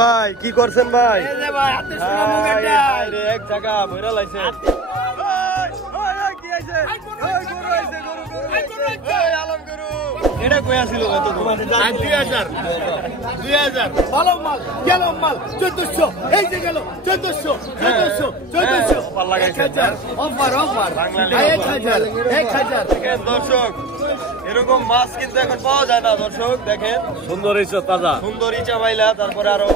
ভাই কি করছেন ভাই? এই যে ভাই হাতে সোনা মুগেটা আরে এক জায়গা বইরা লাইছে। ওই কি আইছে? ওই গরু আইছে, গরু ওই আলম গরু। এটা কই আছিল কত তোমাদের? 2000 ভালো মাল গেল মাল 1400 এই যে গেল 1400 অফার লাগাইছে। অফার বাংলা 1000 দেখেন দর্শক, এরকম মাছ কিন্তু এখন পাওয়া যায় না দর্শক। দেখেন সুন্দর ইচ্ছা তাজা সুন্দর ইচা মাইলা। তারপরে আরো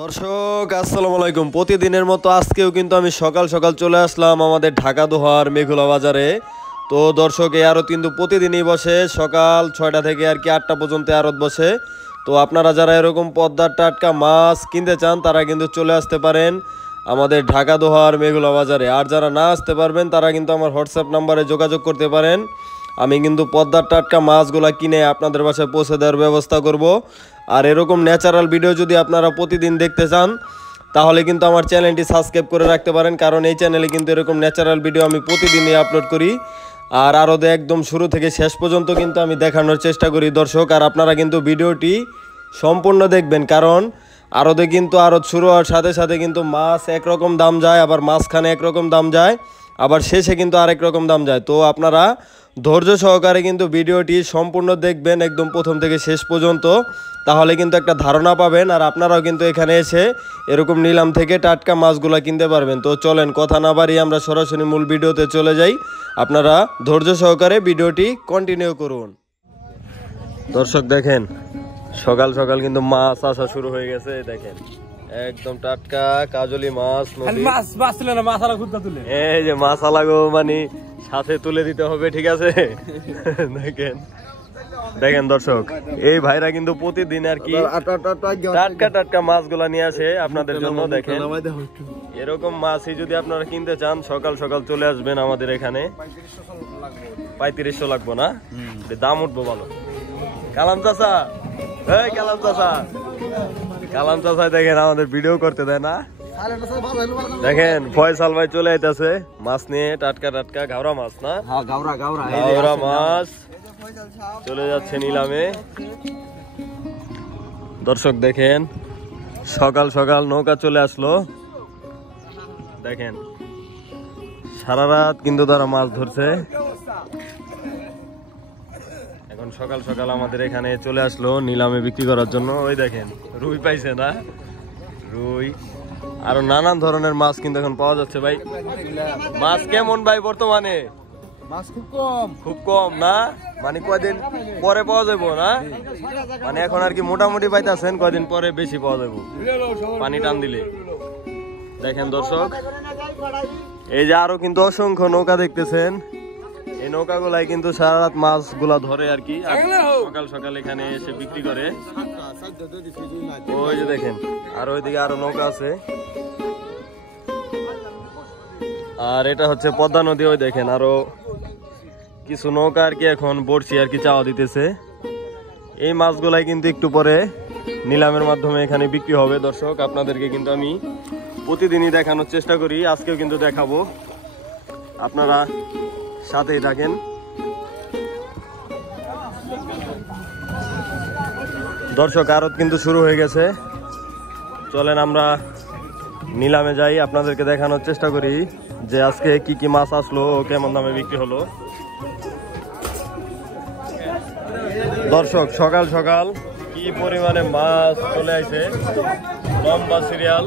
দর্শক আসসালামু আলাইকুম। প্রতিদিনের মতো আজকেও কিন্তু আমি সকাল সকাল চলে আসলাম আমাদের ঢাকা দোহার মেঘুলা বাজারে। তো দর্শক এই আড়ত কিন্তু প্রতিদিনই বসে, সকাল 6টা থেকে আর কি 8টা পর্যন্ত আড়ত বসে। তো আপনারা যারা এরকম পদ্মার টাটকা মাছ কিনতে চান তারা কিন্তু চলে আসতে পারেন আমাদের ঢাকা দোহার মেঘুলা বাজারে। আর যারা না আসতে পারবেন তারা কিন্তু আমার হোয়াটসঅ্যাপ নাম্বারে যোগাযোগ করতে পারেন। আমি কিন্তু পদ্মার টাটকা মাছগুলা কিনে আপনাদের বাসায় পৌঁছে দেওয়ার ব্যবস্থা করব। আর এরকম ন্যাচারাল ভিডিও যদি আপনারা প্রতিদিন দেখতে চান তাহলে কিন্তু আমার চ্যানেলটি সাবস্ক্রাইব করে রাখতে পারেন, কারণ এই চ্যানেলে কিন্তু এরকম ন্যাচারাল ভিডিও আমি প্রতিদিনই আপলোড করি। আর আরও একদম শুরু থেকে শেষ পর্যন্ত কিন্তু আমি দেখানোর চেষ্টা করি দর্শক। আর আপনারা কিন্তু ভিডিওটি সম্পূর্ণ দেখবেন, কারণ আরতে কিন্তু আড়ত শুরু হওয়ার সাথে সাথে কিন্তু মাছ একরকম দাম যায়, আবার মাঝখানে একরকম দাম যায়, আবার শেষে কিন্তু আরেক রকম দাম যায়। তো আপনারা ধৈর্য সহকারে কিন্তু ভিডিওটি সম্পূর্ণ দেখবেন একদম প্রথম থেকে শেষ পর্যন্ত, তাহলে কিন্তু একটা ধারণা পাবেন। আর আপনারাও কিন্তু এখানে এসে এরকম নিলাম থেকে টাটকা মাছগুলো কিনতে পারবেন। তো চলেন কথা না বাড়িয়ে আমরা সরাসরি মূল ভিডিওতে চলে যাই। আপনারা ধৈর্য সহকারে ভিডিওটি কন্টিনিউ করুন। দর্শক দেখেন সকাল সকাল কিন্তু মাছ আসা শুরু হয়ে গেছে। দেখেন একদম টাটকা কাজলি মাছ। মাছ তুলে না, মাছ আলা খুদ্া তুলে। এই যে মাছ আলাগো মানে সাথে তুলে দিতে হবে, ঠিক আছে? দেখেন দেখেন দর্শক, এই ভাইরা কিন্তু প্রতিদিন আর কি টাটকা টাটকা মাছগুলা নিয়ে আসে আপনাদের জন্য। দেখেন এরকম মাছই যদি আপনারা কিনতে চান সকাল সকাল চলে আসবেন আমাদের এখানে। 3500 লাগবো না, দাম উঠবো ভালো। কালাম চাচা, এই কালাম চাচা, কালাম চাচা দেখেন আমাদের ভিডিও করতে দেয় না। দেখেন ফয়সাল ভাই চলে আইতাছে মাছ নিয়ে, টাটকা টাটকা ঘাওড়া মাছ না, ঘাওড়া মাছ চলে যাচ্ছে নিলামে। দর্শক দেখেন সকাল সকাল নৌকা চলে আসলো। দেখেন সারা রাত কিন্তু তারা মাছ ধরছে, এখন সকাল সকাল আমাদের এখানে চলে আসলো নিলামে বিক্রি করার জন্য। ওই দেখেন রুই পাইছে না, রুই আরো নানান ধরনের মাছ কিন্তু এখন পাওয়া যাচ্ছে। ভাই মাছ কেমন ভাই বর্তমানে? মাছ খুব কম না, মানে কয়দিন পরে পাওয়া যাবো না, মানে এখন আর কি মোটামুটি পাইতেছেন, কয়দিন পরে বেশি পাওয়া যাবো পানি টান দিলে। দেখেন দর্শক এই যে আরো কিন্তু অসংখ্য নৌকা দেখতেছেন, এই নৌকাগুলাই কিন্তু সারা রাত মাছগুলা ধরে আর কি, সকাল সকাল এখানে এসে বিক্রি করে। ওই যে দেখেন আর ওইদিকে আরো নৌকা আছে। আর এটা হচ্ছে পদ্মা নদী। ওই দেখেন আরো কিছু নৌকা আর কি এখন বড়শি আর কি চাওয়া দিতেছে। এই মাছগুলাই কিন্তু একটু পরে নিলামের মাধ্যমে এখানে বিক্রি হবে। দর্শক আপনাদেরকে কিন্তু আমি প্রতিদিনই দেখানোর চেষ্টা করি, আজকেও কিন্তু দেখাবো, আপনারা সাথেই থাকেন। দর্শক আড়ত কিন্তু শুরু হয়ে গেছে, চলেন আমরা নিলামে যাই, আপনাদেরকে দেখানোর চেষ্টা করি যে আজকে কি কি মাছ আসলো ও কেমন দামে বিক্রি হলো। দর্শক সকাল সকাল কি পরিমাণে মাছ চলে আসে, লম্বা সিরিয়াল।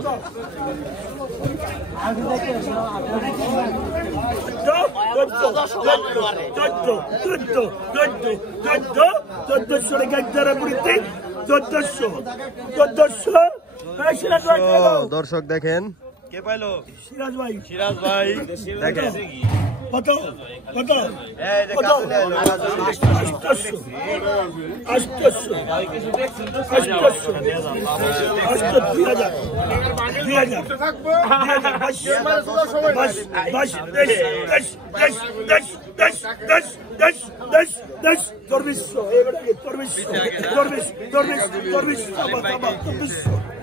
দর্শক দেখেন কে পাইলো? সিরাজ ভাই, সিরাজ ভাই দেখেন কত কত, এই যে কাজলে 800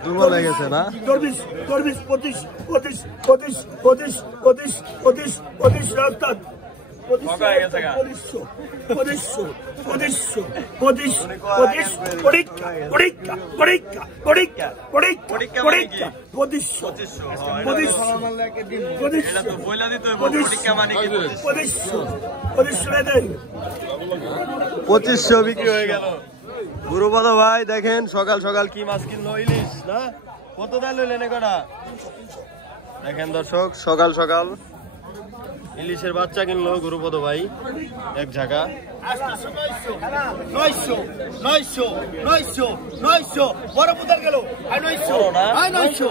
দুর্বল হয়ে গেছে না? 25 25 25 25 25 25 25 25 পঁচিশশো বিক্রি হয়ে গেল। গুরুপদ ভাই দেখেন সকাল সকাল কি মাছ কিনলো, ইলিশ না? কত দাম লইলেন কটা? দেখেন দর্শক সকাল সকাল ইলিশের বাচ্চা কিনলো গুরুপদ ভাই এক ঝাঁকা। 900 বড় পুতার গেল 900 1100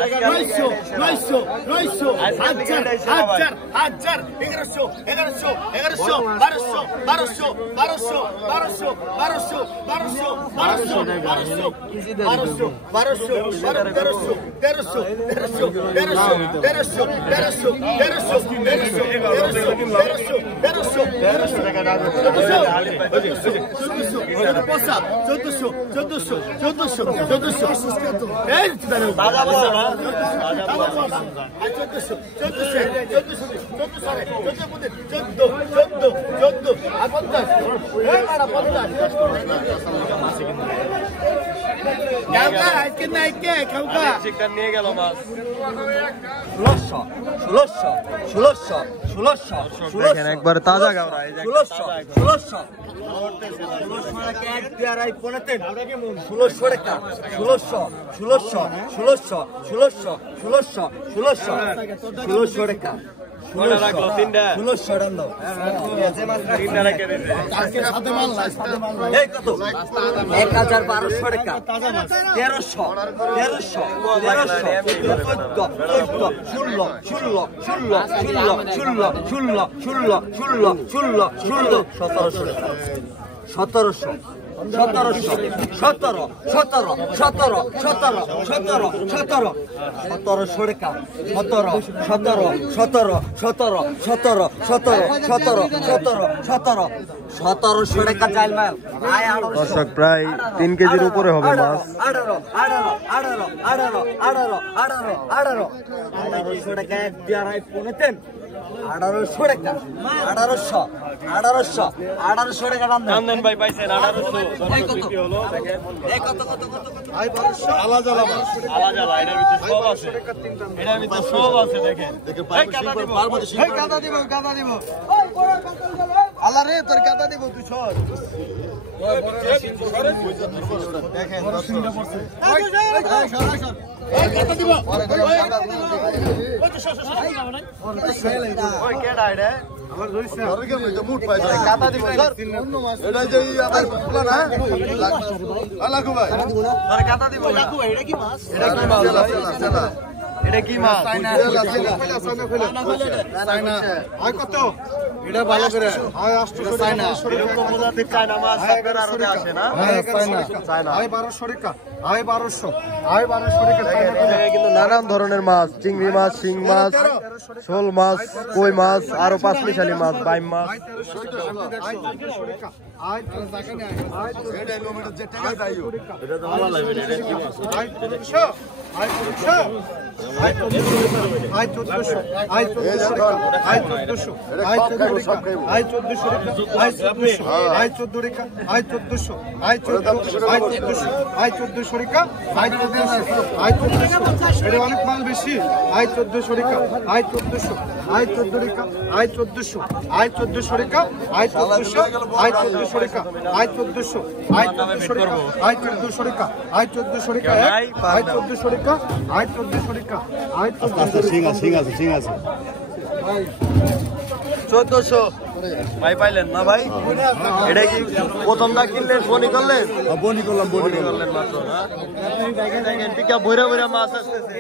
নিয়ে গেল মাছ 1600 দেখেন একবারে তাজা গাওরা। এই যে 1600 টাকা। তিনটা কত 1200 টাকা 1300 1700 টাকা চাইল মাল। দর্শক প্রায় 3 কেজির উপরে হবে মাছ। 1800 টাকা 1800 টাকা 1800 টাকা দাম দেন। দেন ভাই পাইছেন 1800। বিক্রি হলো আলাদা এটার ভিতরে সব আছে, এটার ভিতরে সব আছে। দেখেন গাদা দিব আল্লাহ রে তোর গাদা দিব তুই সর দেখেন এটা কি মাছ? কত এটা ভালো করে চায়না চায়না মাছ আসে না? চায়না 1200 কিন্তু নানান ধরনের মাছ, চিংড়ি মাছ, শিং মাছ, শোল মাছ, কই মাছ, আরো পাঁচমিশালি মাছ, বাইম মাছ। অনেক মাল বেশি 1400 টাকা 1400 টাকা 1400 টাকা 1400 টাকা 1400 টাকা 1400 টাকা 1400 ভাই পাইলেন না ভাই? এটা কি প্রথমটা কিনলেন? বনি করলেন? বনি করলেন মাত্র না? দেখেন টিকা ভৈরা ভৈরা মাছ আসতেছে।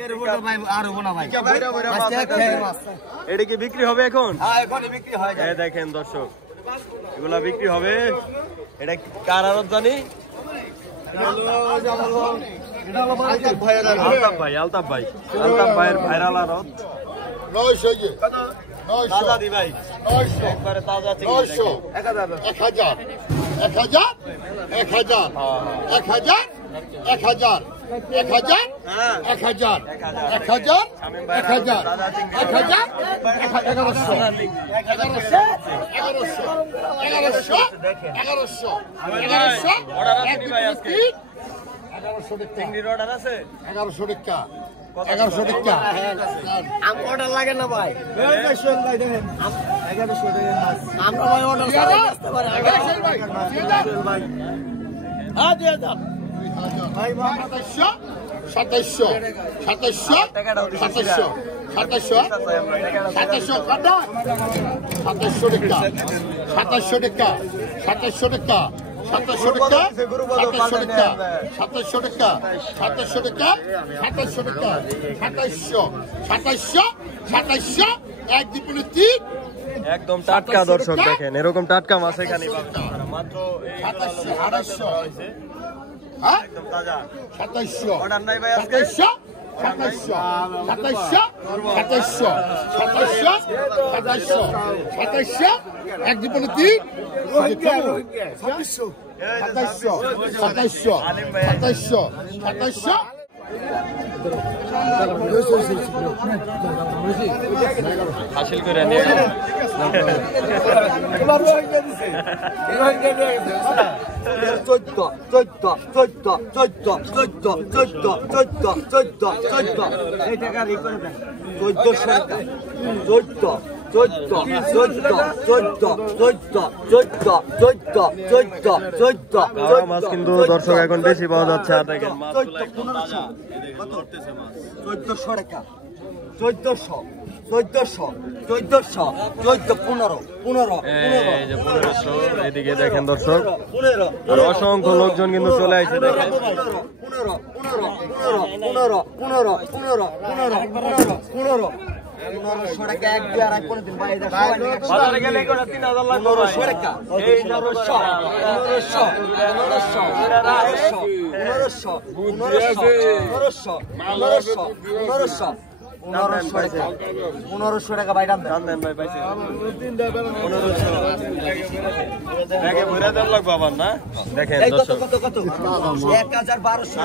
এটা কি বিক্রি হবে এখন? এই দেখেন দর্শক, এগুলা বিক্রি হবে। এটা কার আড়ত জানি? আলতাফ ভাইয়ের ভাইরাল আড়ত। 900 তাজা দি ভাই, একবারে তাজা চিংড়ি। 1000 1000 1000 1000 1000 1100 1100 টাকা অর্ডার লাগে না ভাই ভাই দেখেন 1100 আমরা ভাই অর্ডার আসতে পারে ভাই হ্যাঁ 2000 ভাই 2700 2700 কাটা 2700 টাকা 2700 টাকা 2700 টাকা 2700 টাকা 2700 টাকা 2700 টাকা 2700 টাকা 2700 টাকা 2700 এক দ্বিগুণে 3 একদম টাটকা দর্শক দেখেন এরকম টাটকা মাছ এখানে পাবেন আপনারা। মাত্র এই 2700 হ্যাঁ 2700 অর্ডার নাই ভাই আজকে 2700 এক দ্বিগুণে 3 2700 হাসিল করে নিয়ে এই টাকা রি করে দেন 1400 কাঁকড়া মাছ কিন্তু দর্শক এখন বেশি পাওয়া যাচ্ছে আর দেখেন মাছগুলো একদম তাজা। এদিকে ধরতেছে মাছ 1400 টাকা 1400 এই যে 1500 এদিকে দেখেন দর্শক আর অসংখ্য লোকজন কিন্তু চলে আসছে দেখেন 1500 টাকা এক দুই আর এক করে দিন ভাই বাজারে গেলে কোটা 3000 লাগবে ভাই 1500 টাকা এই 1500 টাকা ভাই দাম দাম দেন ভাই পাইছে 1500 ব্যাগে ভরে দেন লাগবে আবার না দেখেন এই কত দর্শক কত কত 1200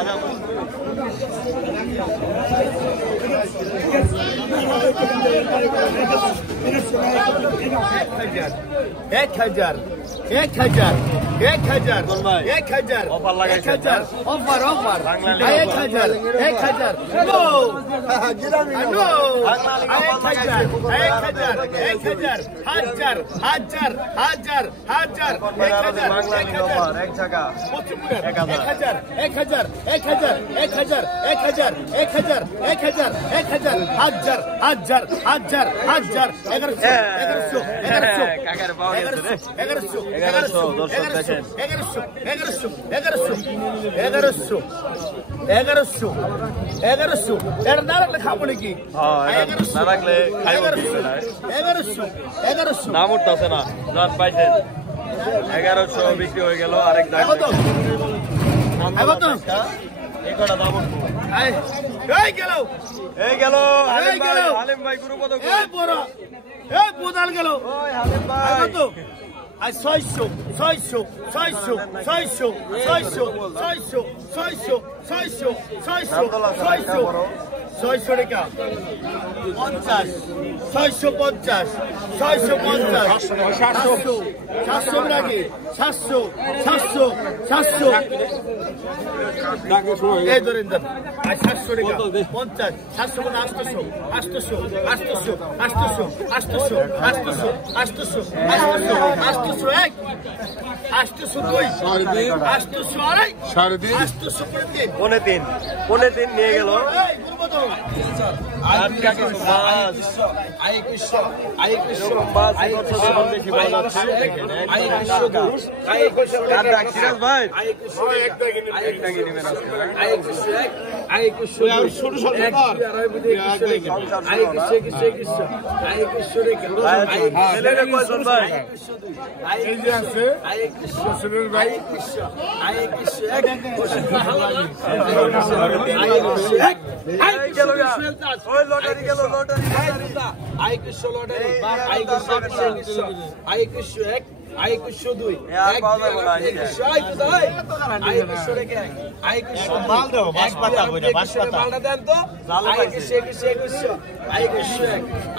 1000 অফার লাগাইছে অফার বাংলা 1000 খাবো নাকি না রাখলে নাম উঠতেছে না জান পাইছেন 1100 বিক্রি হয়ে গেল আরেক দাম এই কটা দাম উঠবো এই গেল আলিম ভাই গুরু কত বোতাল গেল কত 600 টাকা 50 650 700 নাকি 700 এই ধরেন দেন 700 টাকা 50 700 মানে 800 নিয়ে গেল আজকে কিছু মাছ মাছ বেশি পাওয়া যাচ্ছে দেখেন সিরাজ ভাই একটা কিনে নেবেন আই 2102 আর পাওয়া যাবে না, এই যে। 2100 আই তো দাই আই 2100 রেখে আই 2100 মাল দাও, বাঁশ পাতা কইরা, বাঁশ পাতা। মালটা দেন তো জালে আই পাইছে। 2100 আই 2100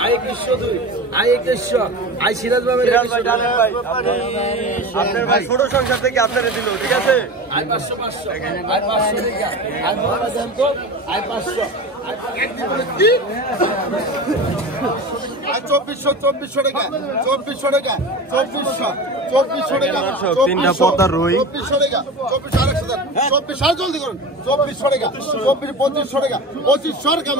আই 2102 আই 2100 আই সিরাজ বাবের সিরাজ ভাই, ডালেন ভাই, আপনার ভাই ছোট সংসার থেকে আপনারে দিল, ঠিক আছে? আই 500 500 আই 500 রেখে আই মালটা দেন তো আই 500 আই 2400 টাকা 2400 টাকা 2400 টাকা দর্শক, তিনটা পদ্মার রুই। 2400 টাকা 24 আরেকশো দেন 24 আর জলদি করুন 2400 টাকা 24 2500 টাকা 2500 টাকা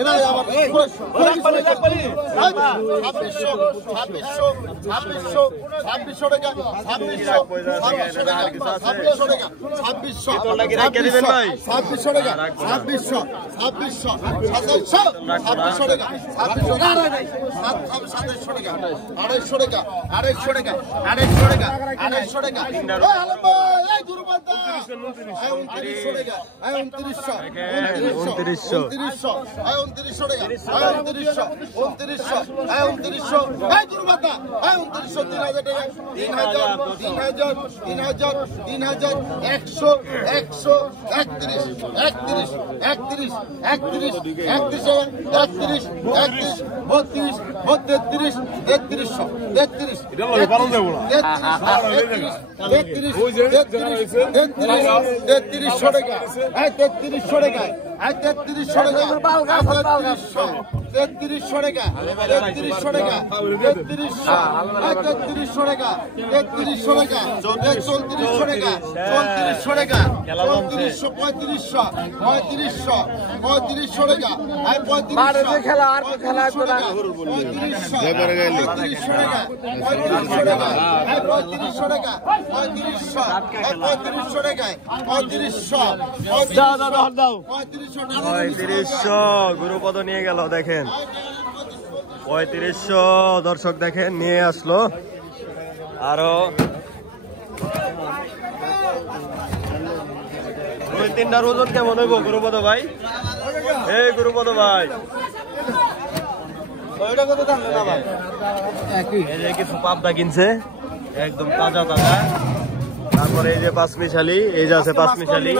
এটা আমার 2600 টাকা 2600 নাকি রেখে দিবেন ভাই? 2600 টাকা 2600 2700 টাকা 2700 টাকা 250 টাকা 250 টাকা 250 টাকা 3500 গুরুপদ নিয়ে গেল, দেখেন 3500 দর্শক দেখেন নিয়ে আসলো। আরো ওই তিনটার ওজন কেমন হইব গুরুপদ ভাই? এই গুরুপদ ভাই, এই যে কিছু পাবদা কিনছে একদম তাজা তাজা। তারপরে এই যে পাঁচমিশালি, এই যে আছে পাঁচমিশালি,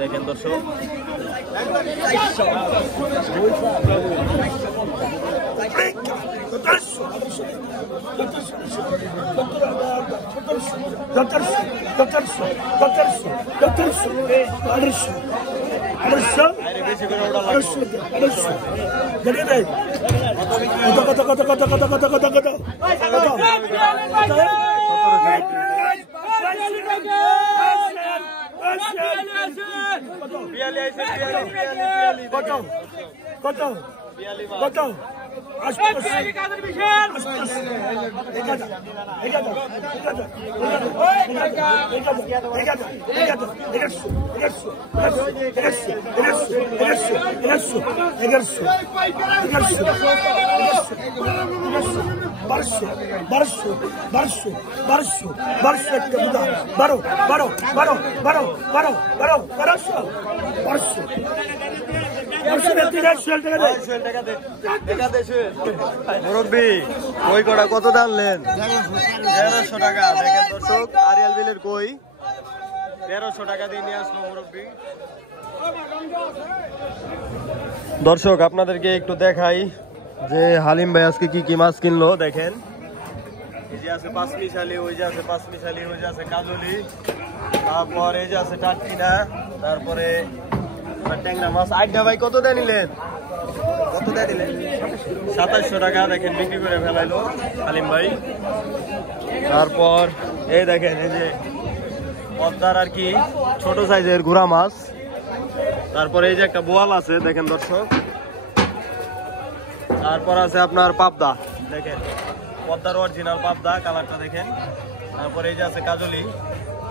দেখেন দর্শক। আরে বেশি করে ওটা লাগবে। পিয়ালি আইছে, পিয়ালি মুরব্বী কই কটা কত টানলেন? 1300 টাকা। দেখেন দর্শক, আরিয়াল বিলের কই 1300 টাকা দিয়ে নিয়ে আসলো মুরব্বী। দর্শক আপনাদেরকে একটু দেখাই যে হালিম ভাই আজকে কি কি মাছ কিনলো। দেখেন এই যে আছে পাঁচমিশালি, ওই যে আছে পাঁচমিশালি, ওই যে আছে কাজলি, তারপর এই যে আছে টাটকিনা, তারপরে ট্যাংরা মাছ। আইডা ভাই কত দিয়ে নিলেন? কত দিয়ে নিলেন? 2700 টাকা। দেখেন বিক্রি করে ফেলাইলো হালিম ভাই। তারপর এই দেখেন এই যে পদ্মার আর কি ছোট সাইজের গুড়া মাছ। তারপরে এই যে একটা বোয়াল আছে, দেখেন দর্শক। তারপর আছে আপনার পাবদা, দেখেন পদ্মার অরিজিনাল পাবদা, কালারটা দেখেন। তারপরে এই যে আছে কাজলি।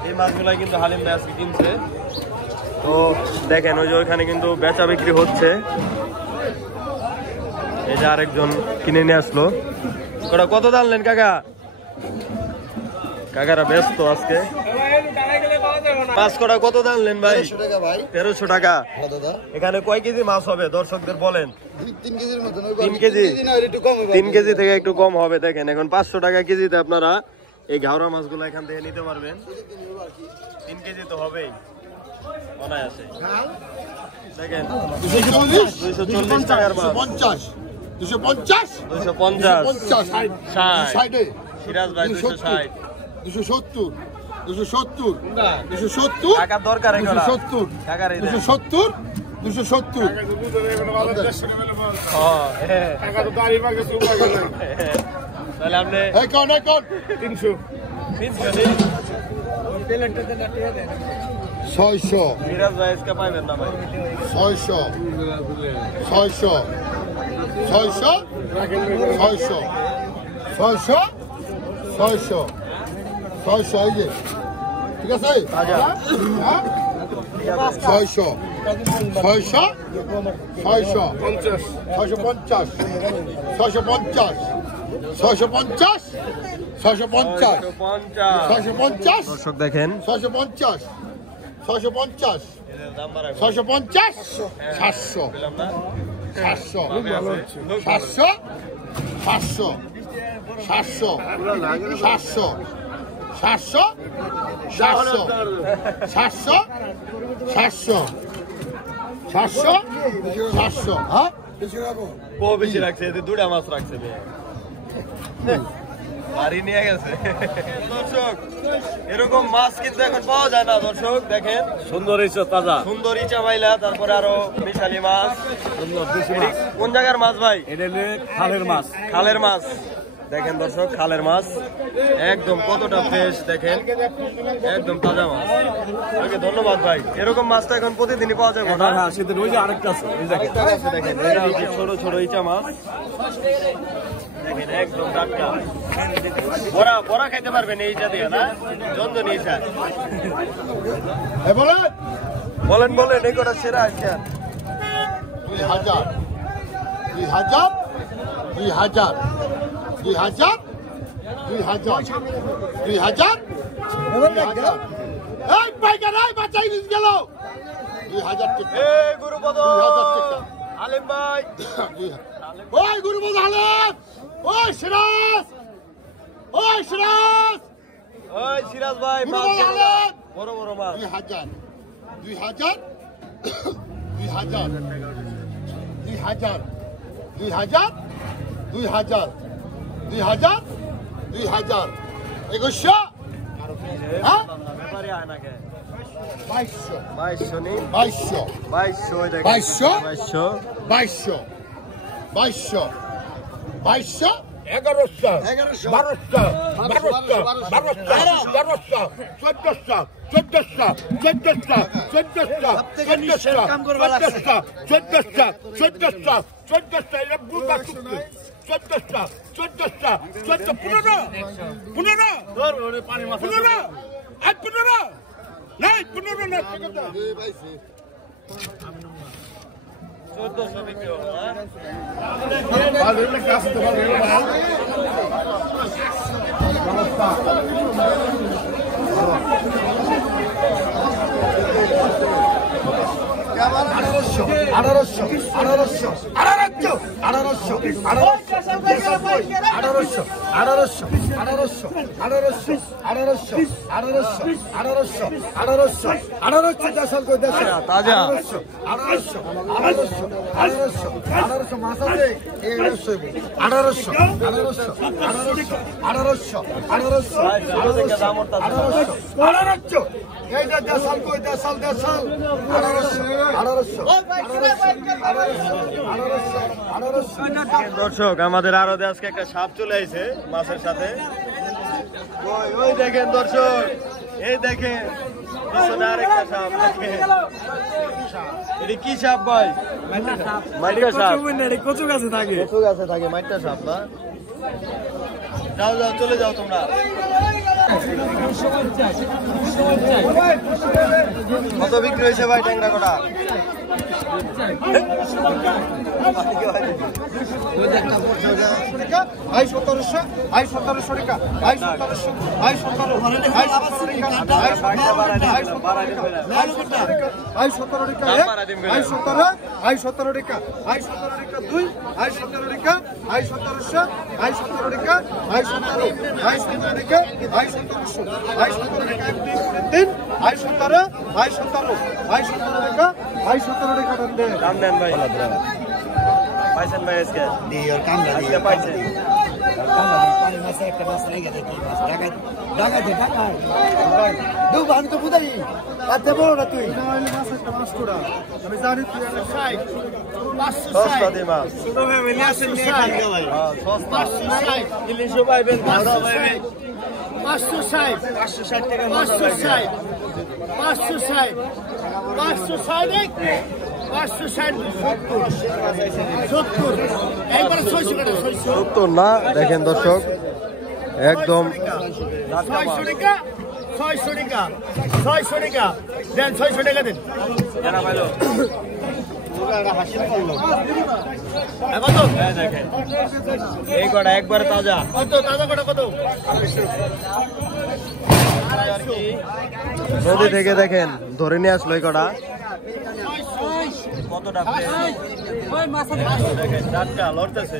এই মাছগুলাই কিন্তু হালিম ভাই আজকে কিনছে। তো দেখেন ওই যে ওইখানে কিন্তু বেচা বিক্রি হচ্ছে। এই যে আরেকজন কিনে নিয়ে আসলো। ওটা কত দানলেন কাকা? কাকারা ব্যস্ত আজকে। পাঁচ কটা কত দানলেন ভাই? 1300 টাকা। এখানে কয় কেজি মাছ হবে দর্শকদের বলেন? 3 কেজির মতন 3 কেজি। 3 কেজি থেকে একটু কম হবে। দেখেন এখন 500 টাকা কেজিতে আপনারা এই ঘাওড়া মাছগুলো এখান থেকে নিতে পারবেন। 3 কেজি তো হবেই অনায়াসে। দেখেন 240 টাকার মাছ, 250 250 250 60 সিরাজ ভাই 260 270 270 270 টাকার দরকার এগুলা 270 টাকার এই দেন। 270 270 হ্যাঁ টাকা তো দাঁড়িয়ে পাকে সুপার গেল তাহলে আপনি এখন 300 600 সিরাজ ভাই আজকে পাইবেন না ভাই। 600 600 600 600 600 600 600 এই যে ঠিক আছে হ্যাঁ 600 600 600 650 650 650 650 650 দর্শক দেখেন 650 650 দাম বাড়ায় 650 700 পেলাম না 700 700 700 700 700 700 700 700 700 700 700 হ্যাঁ বহু বেশি রাখছে, এতে দুটা মাছ রাখছে বাড়ি নিয়ে গেছে। দর্শক এরকম মাছ কিন্তু এখন পাওয়া যায় না। দর্শক দেখেন সুন্দর ইচ্ছা তাজা সুন্দর ইচা মাইলা, তারপরে আরো মিশালি মাছ। এটি কোন জায়গার মাছ ভাই? এটা হলো খালের মাছ। খালের মাছ। দেখেন দর্শক খালের মাছ একদম কতটা ফ্রেশ, দেখেন একদম তাজা মাছ। ওকে ধন্যবাদ ভাই। এরকম মাছ তো এখন প্রতিদিনই পাওয়া যাবে না। হ্যাঁ সেদিন ওই যে আরেকটা আছে এই জায়গায়। আরেকটা আছে দেখেন, এটা হচ্ছে ছোট ছোট ইচা মাছ। দেখেন একদম টাটকা, বড়া বড়া খাইতে পারবেন এই ইচা দিয়ে না, জন্দনি ইচা। বলেন বলেন বলেন এই কটা সেরা আজকে 2000 2000 2000 2000 2000 2000 এই পাইকার এই বাচ্চা ইলিশ গেল 2000 টাকা এ গুরুপদ 2000 টাকা আলিম ভাই, ওই গুরুপদ আলেম ওই সিরাজ ওই সিরাজ ওই সিরাজ ভাই মাছ গুরুপদ দেখো না। আলেম বড় বড় মাছ 2000 2000 2000 2000 2000 2000 2000 2000 2100 হ্যাঁ ব্যাপারই আয় না কে 2200 2200 নি 2200 2200 দেখেন 2200 2200 2200 2200 1100 1200 1200 1300 1400 1400 1400 1400 এটা বুকা চুক্তি 1400 1400 15 পানি মাছ 15 আর 15 নাই 15 না 1400 বিক্রি হলো না। তাজা দাম ওর দর্শক আমাদের আরো আজকে একটা সাপ চলে আইছে মাছের সাথে। ওই ওই দেখেন দর্শক, এই দেখেন পিছনে আরেকটা সাপ দেখেন। এটা কি সাপ ভাই? মাইটা সাপ। কচু গাছে থাকে। কচু গাছে থাকে মাইটা সাপ না? যাও যাও চলে যাও তোমরা। কত বিক্রি হয়েছে ভাই ট্যাংরা কটা? আই 1700 আই 1700 টাকা আই 1700 আই 17 আই 17 টাকা আই 17 টাকা আই 17 আই 17 টাকা আই 17 টাকা 2 আই 17 টাকা আই 1700 আই 17 টাকা আই 17 আই 17 টাকা আই 1700 আই 17 টাকা 3 আই 17 আই 17 আই 17 টাকা আই 17 টাকা দাম দেন ভাই পাইছেন ভাই আজকে দিওর কামলা আজকে পাইছেন পানি মাছে একটা মাছ লেগে দেখি মাছ ঢাকা দু আমি তো বুঝারি এত বড় না তুই আমি জানি তুই সস্তা দি মাছ ইলিশও পাইবেন 560 টাকা 560 একবার 600 টাকা 600 তো না দেখেন দর্শক একদম 600 টাকা 600 টাকা 600 টাকা দেন 600 টাকা দেন জানা ভাইলো কত এই কটা একবার তাজা কত তাজা কটা কত নদী থেকে দেখেন ধরে নিয়ে আসলো এই কটা কতটা টাটকা লড়তেছে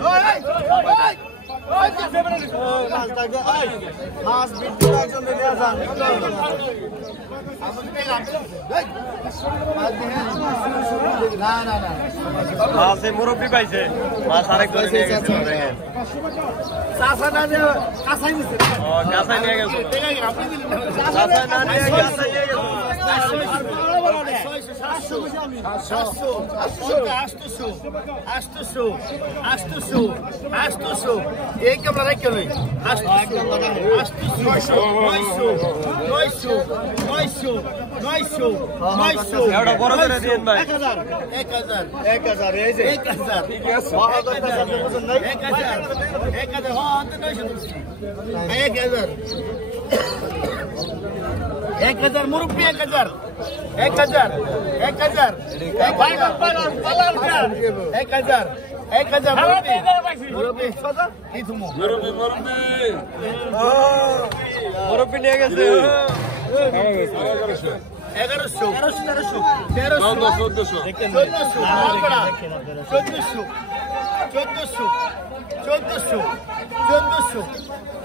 মাছে মুরব্বি পাইছে মাছ আরেক ধরে নিয়ে গেছে দেখেন কাঁচাই নিয়ে গেছে কাঁচাই না নিয়ে কাঁচাই নিয়ে গেছে এই কেমন রাখে নয় 900 एउटा बড় করে দিন ভাই 1000 এই যে 1000 ঠিক আছে 1000 হ্যাঁ 1000 মুরব্বি 1000 মুরব্বি নিয়ে গেছে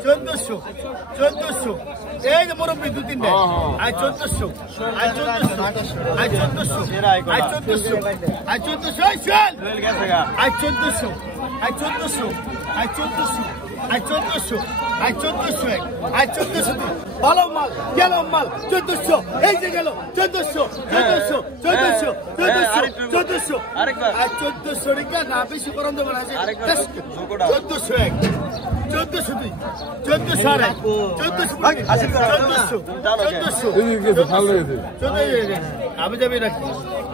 1400 এই যে মুরব্বি দু তিনটে I 1400 I 1400 I 1400 I 1400 I 1400 I 1400 I 1400 I 1400 I 1400 I 1400 I 1400 ভালো মাল গেল মাল 1400 এই যে গেল 1400 আরেকবার আর 1400 টাকা না বেশি করন দেব না 1400 এক 1400 দুই 1400 আর 1400 আমি যাবি নাকি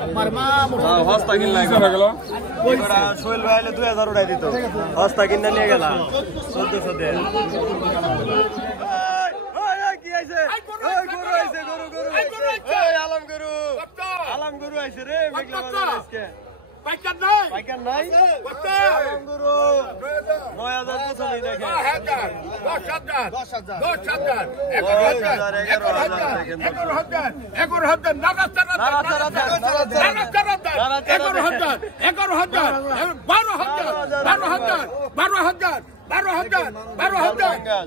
আমার মা হস্তা কিনলাই সোহেল ভাই 2000 উঠাই দিত হস্তা কিনে নিয়ে গেলাম 1400 দিয়ে কি আইছে গরু আইছে গরু আলাম গরু আইছে রে মেঘলা বাজার আজকে পাইকার নাই পাইকার নাই কত আলাম গরু 9000 পছন্দ দেখেন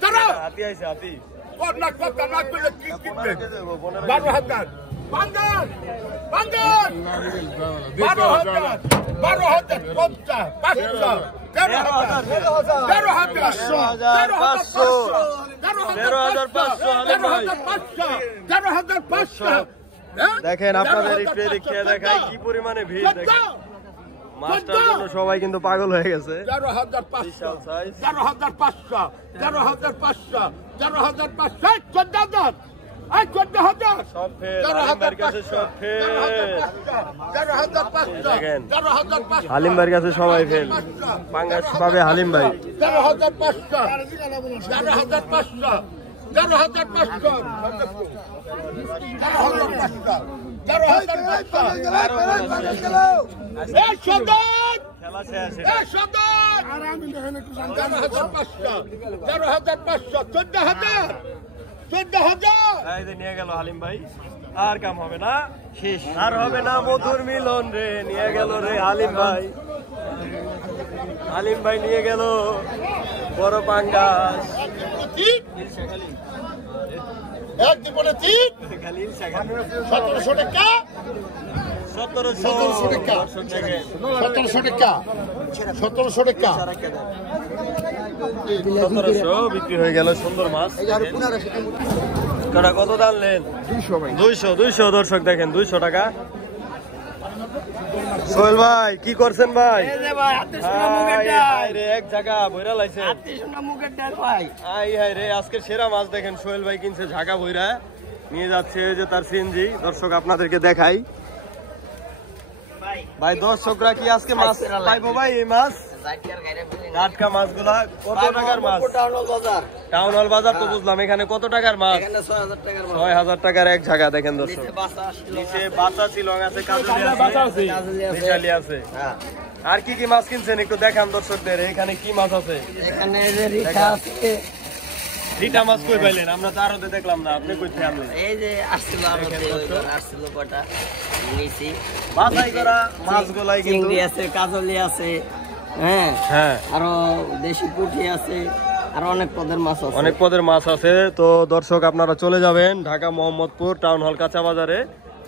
12 হাতি আইছে হাতি কথা না করলে কি কিনবেন 12,000 বাঙ্গাল 12,000 50 দেখেন আপনাদের একটু দেখিয়ে দেখাই কি পরিমাণে ভিড় দেখেন মাছটার জন্য সবাই কিন্তু পাগল হয়ে গেছে 14,500 14,500 14,500 14,500 14,500 14,000 14,000 সব ফেল, হালিম ভাইয়ের কাছে সব ফেল। দেখেন হালিম ভাইয়ের কাছে সবাই ফেল, পাঙ্গাস পাবে হালিম ভাই। 13,500 13,500 13,500 খেলা শেষ। 14,000 নিয়ে গেল হালিম ভাই, আর কাম হবে না, শেষ আর হবে না। মধুর মিলন রে, নিয়ে গেল রে হালিম ভাই। হালিম ভাই নিয়ে গেল বড় পাঙ্গাস। এক দিবনে 1700 টাকা 1700 টাকা। দর্শক দেখেন 1700 টাকা 1700 টাকা 1700 বিক্রি হয়ে গেল। সুন্দর মাছ। কত দাম নেন? 200 দর্শক দেখেন 200 টাকা। সোহেল ভাই কি করছেন ভাই? এক জায়গা বইরা লাইছে। রে আজকের সেরা মাছ দেখেন সোহেল ভাই কিনছে ঝাঁকা বইরা নিয়ে যাচ্ছে, ওই যে তার সিএনজি। দর্শক আপনাদেরকে দেখাই ভাই, দর্শকরা কি আজকে মাছ পাইবো ভাই? এই মাছ টাটকা মাছগুলা কত টাকার মাছ? টাউন হল বাজার তো বুঝলাম, এখানে কত টাকার মাছ? 6,000 টাকার এক ঝাঁকা। দেখেন দর্শক, নিচে বাচ্চা ছিল, আছে কাজলি আছে। আর কি কি মাছ কিনছেন একটু দেখান দর্শকদের। এখানে কি মাছ আছে? রিটা মাছ কই পাইলেন? আমরা তো আরতে দেখলাম না, আপনি কই থেকে আনলেন? এই যে আসছিল আসছিল কটা নিছি। বাছাই করা মাছগুলাই কিন্তু চিংড়ি আছে, কাজলি আছে, হ্যাঁ হ্যাঁ, আরো দেশি পুঁটি আছে, আর অনেক পদের মাছ আছে। অনেক পদের মাছ আছে। তো দর্শক আপনারা চলে যাবেন ঢাকা মোহাম্মদপুর টাউন হল কাঁচা বাজারে।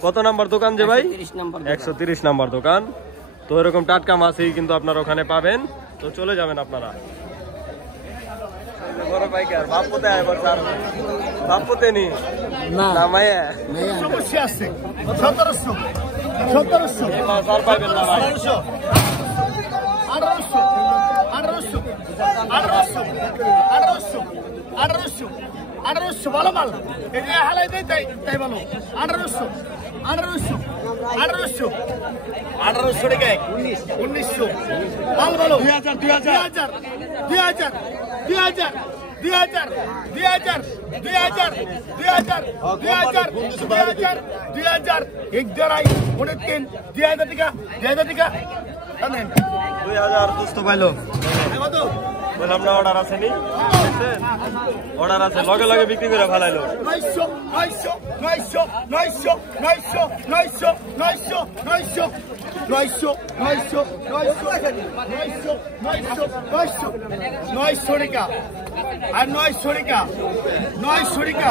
কত নাম্বার দোকান যে ভাই? 130 নাম্বার দোকান। তো এরকম টাটকা মাছই কিন্তু আপনারা ওখানে পাবেন। তো চলে যাবেন আপনারা। বড় পাইকার বাপুতে এবার বাপুতে নি না না মায়া সমস্যা আছে 1700 এই মাছ আর পাইবেন না ভাই। 1800 ভালো মাল, এটা হালাই দেয় তাই ভালো। 1800 টাকা 1900 মাল ভালো। 2000 এক জড়াই 3 2000 টাকা 2000 টাকা 2000 দুস্থ পাইলো। বললাম না অর্ডার আছে নি? অর্ডার আছে, লগে লগে বিক্রি করে ফেলাইলো। 900 টাকা আর 900 টাকা 900 টাকা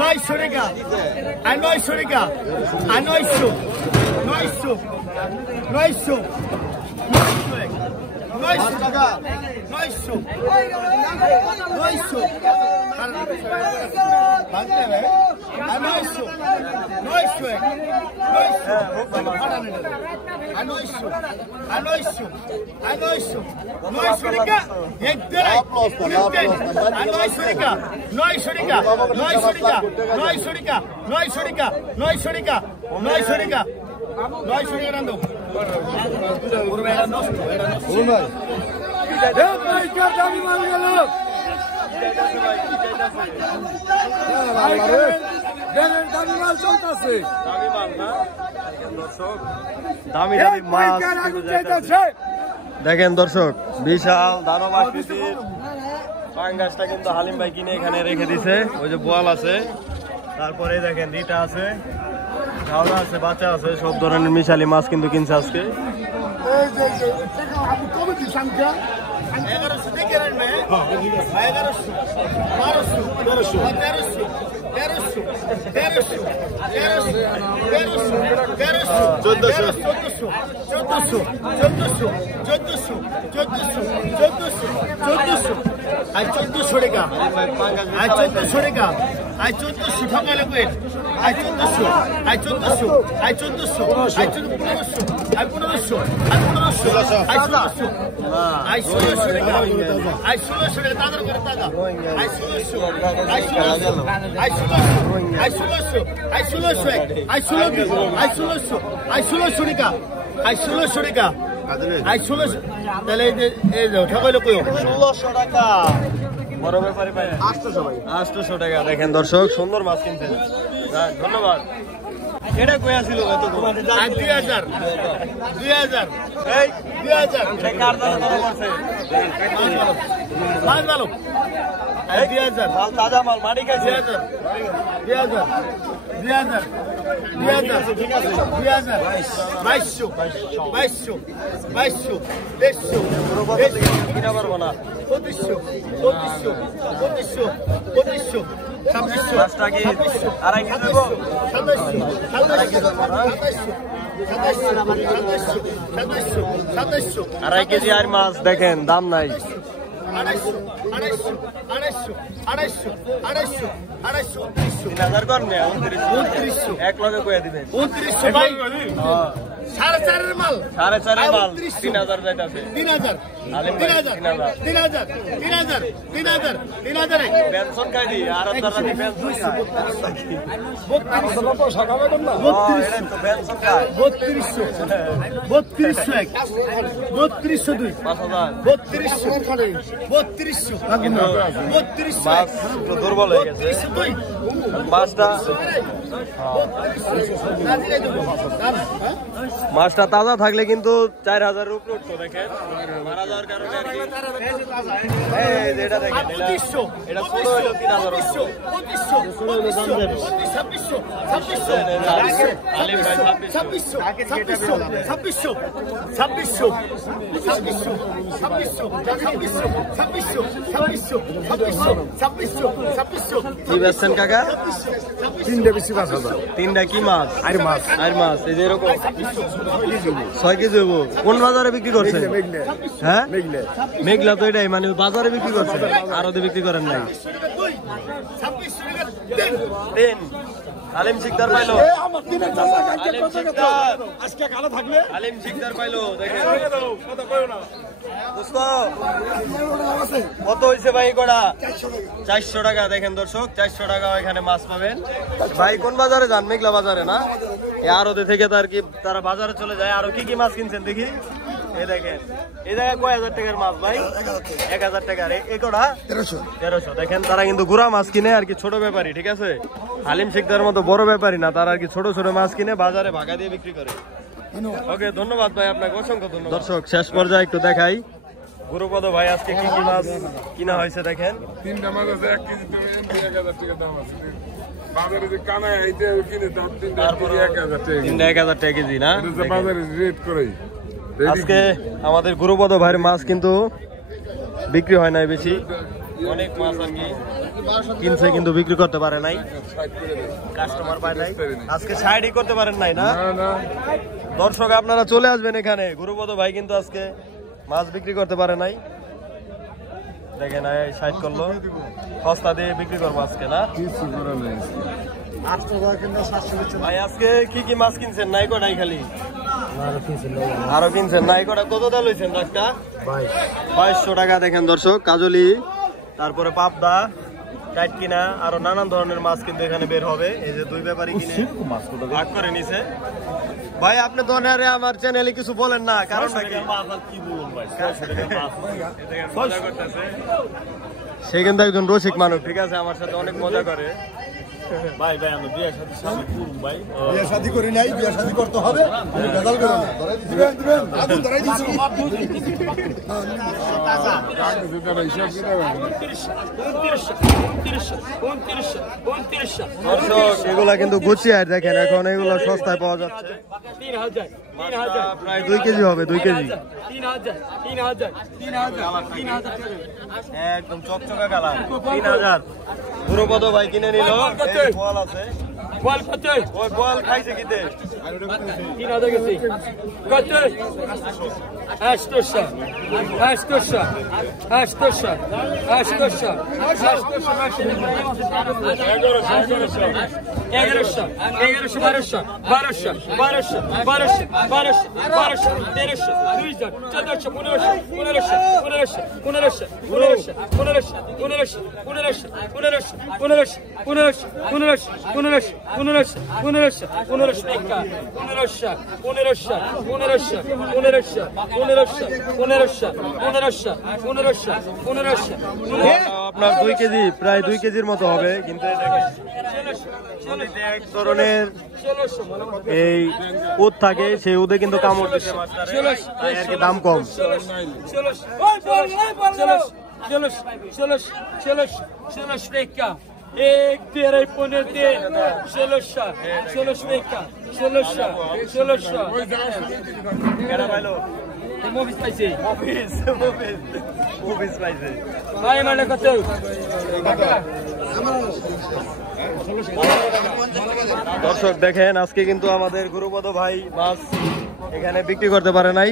900 টাকা আর 900 টাকা আর 900 টাকা 900 দামি দামি মাছ দেখেন দর্শক, বিশাল দানব আকৃতির পাঙ্গাসটা কিন্তু হালিম ভাই কিনে এখানে রেখে দিছে। ওই যে বোয়াল আছে, তারপরে দেখেন রিটা আছে, ঝাউলা আছে, বাচ্চা আছে, সব ধরনের মিশালি মাছ কিন্তু কিনছে আজকে। 1400 আই 1400 টাকা আই 1400 টাকা আই 1400 ঠকালে কই I 1400 I 1400 I 1400 I 1500 I 1500 I 1600 I 1600 টাকা আই 1600 টাকা দাদা করে দাদা I 1600 I 1600 I 1600 I 1600 I 1600 I 1600 I 1600 I 1600 টাকা আই 1600 টাকা আই 1600 তাহলে এই যে ঠকাইলো কই 1600 টাকা বড় ব্যাপারী ভাই 800 টাকা দেখেন দর্শক সুন্দর মাছ কিনছেন ধন্যবাদ এটা কই আছিল কত 2000 2000 এই 2000 এটা কার দাম করছে মাল মাল 2000 মাল তাজা মাল মাটি খাইছে 2000 2000 2000 ঠিক আছে 2000 2200 2200 2200 150 কিনা পারবো না 2500 2500 2500 2500 2600 মাছটা কি আড়াই কেজি দেবো 2700 আড়াই কেজি আর মাছ দেখেন দাম নাই 3000 কর নে 2900 এক লগে কইয়া দিবেন 2900 ভাই সাড়ে চারের মাল 4.5 মাল 3000 যাইতাছে 3000 আলিম ভাই 3000 3000 3000 3000 পেনশন খাই দি আর তারা দি পেনশন খায় এটা তো পেনশন খায় 3200 দুই 5000 3200 মাছ একটু দুর্বল হয়ে গেছে মাছটা মাছটা তাজা থাকলে কিন্তু 4000 এর উপরে উঠতো দেখেন মারা যাওয়ার কারণে আর কি এই যে এটা দেখেন এটা ছোট হলো 3000 কি বেচছেন কাকা তিনটে বেশি 5000 তিনটা কি মাছ আর মাছ আর মাছ এই যে এরকম 6 কেজি হবো কোন বাজারে বিক্রি করছেন হ্যাঁ মেঘলা তো এটাই মানে বাজারে বিক্রি করছেন আরো বিক্রি করেন নাই তিন আলিম শিকদার পাইলো আজকে কালো থাকলে আলিম শিকদার পাইলো দেখেন দোস্ত কত হয়েছে ভাই কটা 400 টাকা দেখেন দর্শক 400 টাকা এখানে মাছ পাবেন ভাই কোন বাজারে যান মেঘলা বাজারে না এই আরতে থেকে তার কি তারা বাজারে চলে যায় আরো কি কি মাছ কিনছেন দেখি এই দেখেন এই জায়গায় কয় হাজার টাকার মাছ ভাই 1000 টাকার এই কটা 1300 দেখেন তারা কিন্তু গুড়া মাছ কিনে আর কি ছোট ব্যাপারী ঠিক আছে হালিম শিকদার মতো বড় ব্যাপারী না তারা আর কি ছোট ছোট মাছ কিনে বাজারে ভাগা দিয়ে বিক্রি করে ওকে ধন্যবাদ ভাই আপনাকে অসংখ্য ধন্যবাদ দর্শক শেষ পর্যায়ে একটু দেখাই গুরুপদ ভাই আজকে কি কি মাছ কিনা হয়েছে দেখেন তিনটা মাছ আছে 1 কেজি দাম 1000 টাকা দাম আছে বাজারে যে কানা এইতে কিনে দাম তিনটা 1000 টাকা কেজি না এটা বাজারে রেট করে আজকে আমাদের গুরুপদ ভাইয়ের মাছ কিন্তু বিক্রি হয় নাই বেশি অনেক মাছ আর কি কিনছে কিন্তু বিক্রি করতে পারে নাই কাস্টমার পায় নাই আজকে সাইডই করতে পারেন নাই না দর্শক আপনারা চলে আসবেন এখানে গুরুপদ ভাই কিন্তু আজকে মাছ বিক্রি করতে পারে নাই দেখেন সাইড করলো সস্তা দিয়ে বিক্রি করবো আজকে না ভাই আজকে কি কি মাছ কিনছেন নাই কটাই খালি আরো কিনছেন নাই কটা কত দাম লইছেন রাস্তা 2200 টাকা দেখেন দর্শক কাজলি তারপরে পাবদা টাটকিনা আরো নানান ধরনের মাছ কিন্তু এখানে বের হবে এই যে দুই ব্যাপারী কিনে ভাগ করে নিছে ভাই আপনি তো আমার চ্যানেলে কিছু বলেন না কারণ কি বলুন ভাই সে কিন্তু একজন রসিক মানুষ ঠিক আছে আমার সাথে অনেক মজা করে ভাই ভাই আমি বিয়ে শাদী শাদী করুম ভাই বিয়ে শাদী করি নাই বিয়ে শাদী করতে হবে আমি বেজাল করব না দিবেন দিবেন আগুন ধরাই দিছি তাজা এগুলা কিন্তু গুছিয়ে দেখেন এখন এগুলো সস্তায় পাওয়া যাচ্ছে 3000 প্রায় 2 কেজি হবে 2 কেজি 3000 একদম চকচকা কালার 3000 গুরুপদ ভাই কিনে নিল বল আছে বল কত ওই বল খাইছে কিতে 3000 গেছে কত 800 800 800 800 1100 1200 1200 আপনার 2 কেজি প্রায় 2 কেজির মতো হবে, কিন্তু এই দেখেন নদীতে এক ধরনের এই উদ থাকে, সেই উদে কিন্তু কামড় দিচ্ছে মাছটারে, তাই আর কি দাম কম। एक तेरा पुणे ते 1600 মুভিস পাইছে মুভিস পাইছে ভাই মানে কত দর্শক দেখেন আজকে কিন্তু আমাদের গুরুপদ ভাই মাছ এখানে বিক্রি করতে পারে নাই,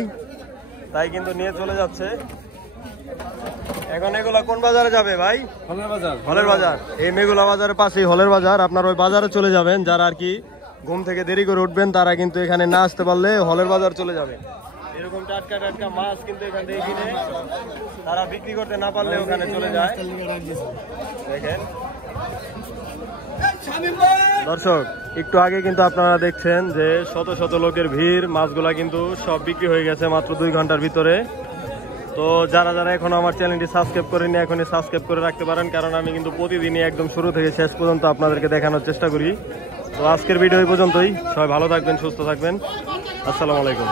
তাই কিন্তু নিয়ে চলে যাচ্ছে। এখন এগুলা কোন বাজারে যাবে ভাই? হলের বাজার। এই মেঘুলা বাজারের পাশেই হলের বাজার, আপনার ওই বাজারে চলে যাবেন। যারা আর কি ঘুম থেকে দেরি করে উঠবেন তারা কিন্তু এখানে না আসতে পারলে হলের বাজার চলে যাবে। এরকম টাটকা টাটকা মাছ কিন্তু এখান থেকে কিনে তারা বিক্রি করতে না পারলে ওখানে চলে যায়। দেখেন দর্শক, একটু আগে কিন্তু আপনারা দেখছেন যে শত শত লোকের ভিড়, মাছগুলা কিন্তু সব বিক্রি হয়ে গেছে মাত্র 2 ঘন্টার ভিতরে। তো যারা যারা এখন আমার চ্যানেলটি সাবস্ক্রাইব করেনি এখনই সাবস্ক্রাইব করে রাখতে পারেন, কারণ আমি কিন্তু প্রতিদিনই একদম শুরু থেকে শেষ পর্যন্ত আপনাদেরকে দেখানোর চেষ্টা করি। তো আজকের ভিডিও এই পর্যন্তই। সবাই ভালো থাকবেন, সুস্থ থাকবেন। আসসালামু আলাইকুম।